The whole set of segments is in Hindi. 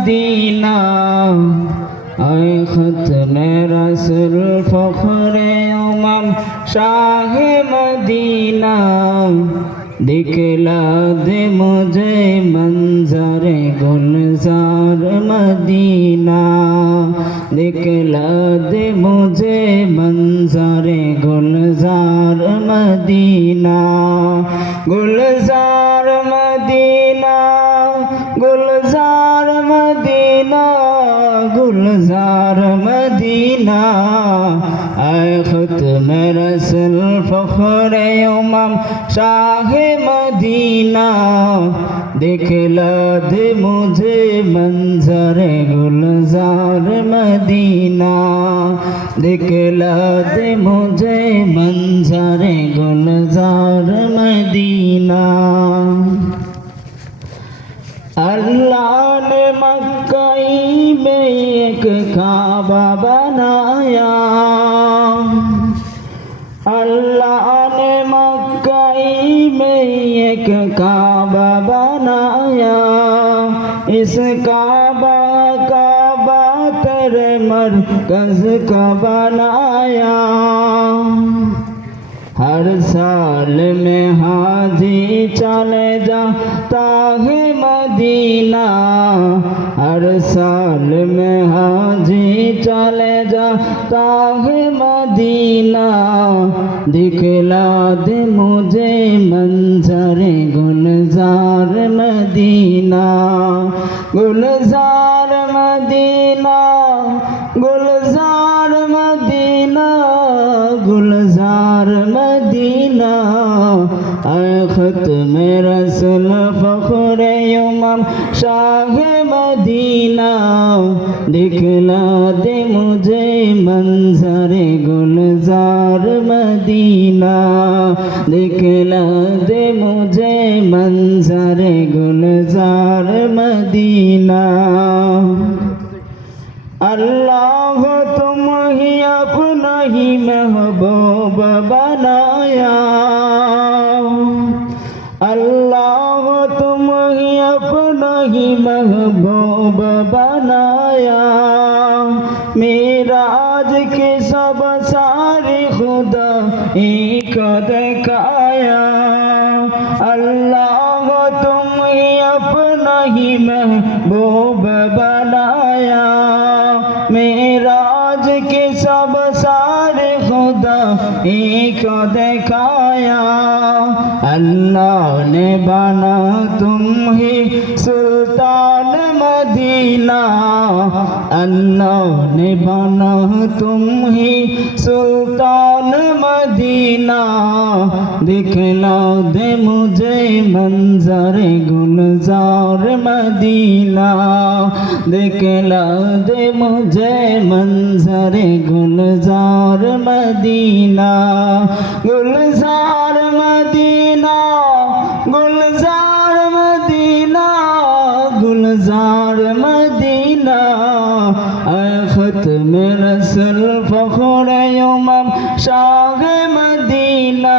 मदीना आए खत्मे रसूल फखरे उमम शाह मदीना दिखला दे मुझे मंजरे गुलजार मदीना दिखला दे मुझे मंजरे गुलजार मदीना गुलजार मदीना गुलजार मदीना गुलजार मदीना आए खत्मे रसूल फखरे उमम शाह मदीना दिखला दे मुझे मंजरे गुलजार मदीना दिखला दे मुझे मंजरे गुलजार मदीना अल्लाह ने मक्काई में एक काबा बनाया अल्लाह ने मक्काई में एक काबा बनाया इस काबा तेरे मरकज का बनाया हर साल में हाजी चले जाता है मदीना हर साल में हाजी चले जाता है मदीना दिखला दे मुझे मंजरे गुलजार मदीना गुलजार मदीना गुलजार मदीना गुलजार मदीना आए खत्मे रसूल फखरे उमम शाह मदीना दिखला दे मुझे मंजरे गुलजार मदीना दिखला दे मुझे मंजरे गुलजार मदीना अल्लाह तुम ही अपना ही महबूब बनाया अल्लाह तुम ही अपना ही महबूब बनाया मेराज के सब सारे खुदा एक दिखाया अल्लाह तुम ही अपना ही महबूब बनाया मेराज के सब सारे खुदा एक दिखाया अल्लाह ने बना तुम ही सुल्तान मदीना अल्लाह ने बना तुम ही सुल्तान मदीना दिखला दे मुझे मंजरे गुलजार मदीना दिखला दे मुझे मंजरे गुलजार मदीना गुलजार मदीना गुलजार मदीना गुलजार मदीना आए खत्मे रसूल फखरे उमम शाह मदीना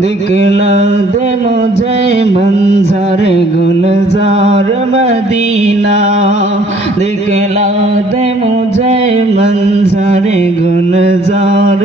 दिखला दे मुझे मंजरे गुलजार मदीना दिखला दे मुझे मंजरे गुलजार